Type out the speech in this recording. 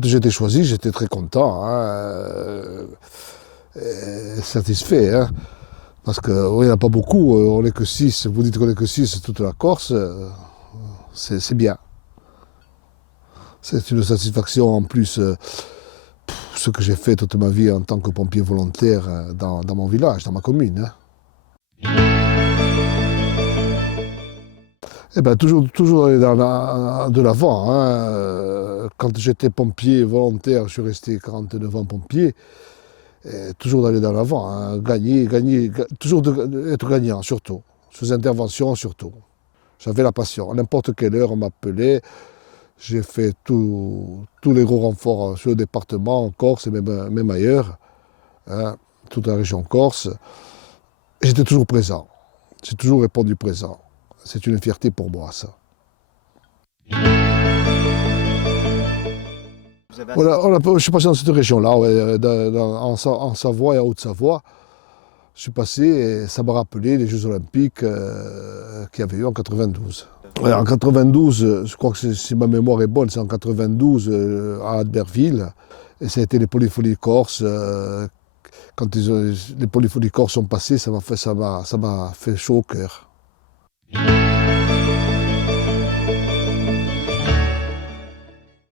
quand j'ai été choisi, j'étais très content, hein, satisfait. Hein, parce qu'il n'y en a pas beaucoup, on n'est que 6. Vous dites qu'on n'est que 6 toute la Corse, c'est bien. C'est une satisfaction en plus, ce que j'ai fait toute ma vie en tant que pompier volontaire dans mon village, dans ma commune. Hein. Eh ben, toujours aller de l'avant. Hein. Quand j'étais pompier volontaire, je suis resté 49 ans pompier. Et toujours d'aller dans l'avant, hein. Gagner, toujours être gagnant, surtout. Sous intervention, surtout. J'avais la passion. À n'importe quelle heure, on m'appelait. J'ai fait tous les gros renforts sur le département, en Corse et même ailleurs, hein, toute la région Corse. J'étais toujours présent. J'ai toujours répondu présent. C'est une fierté pour moi, ça. Voilà, je suis passé dans cette région-là, ouais, en Savoie et en Haute-Savoie. Je suis passé et ça m'a rappelé les Jeux Olympiques qu'il y avait eu en 92. Ouais, en 92, je crois que si ma mémoire est bonne, c'est en 92 à Albertville. Et ça a été les Polyphonies Corses. Quand les Polyphonies Corses sont passées, ça m'a fait chaud au cœur.